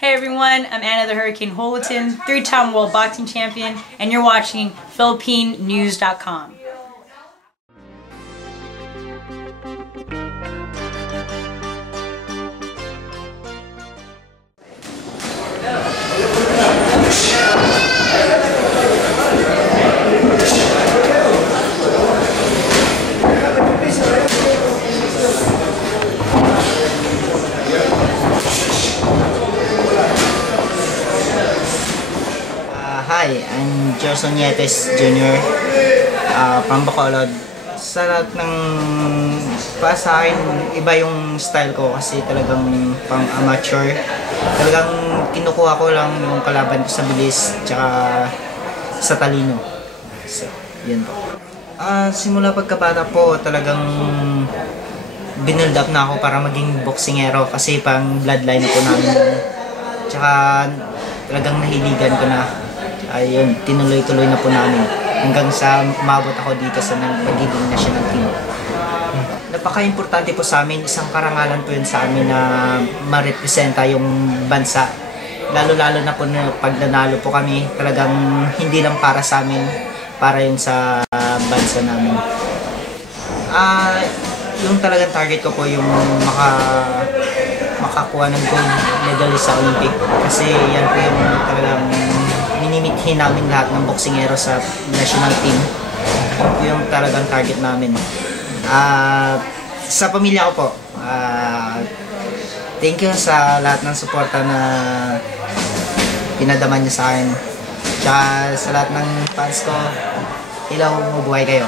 Hey everyone, I'm Anna the Hurricane Holotin, 3-time world boxing champion, and you're watching PhilippineNews.com. Hi, I'm Gerson Nietes Jr. From Bacolod. Sa lahat ng para sa akin, iba yung style ko kasi talagang pang amateur. Talagang kinukuha ko lang yung kalaban ko sa bilis tsaka sa talino. So, yun po. Simula pagkabata po, talagang binuild up na ako para maging boksingero kasi pang bloodline po namin. Tsaka talagang nahiligan ko na. Ayun, tinuloy-tuloy na po namin hanggang sa umabot ako dito sa pagiging national team. Napaka-importante po sa amin, isang karangalan po yun sa amin na ma-representa yung bansa. Lalo-lalo na po na pag nanalo po kami, talagang hindi lang para sa amin, para yun sa bansa namin. Yung talagang target ko po yung makakuha ng gold medal sa Olympic kasi yan po yung talagang minimithin namin lahat ng boksingero sa national team. Yun po yung talagang target namin. Sa pamilya ko po, thank you sa lahat ng suporta na pinadama niyo sa akin. Tsaka sa lahat ng fans ko, ilaw, mabuhay kayo.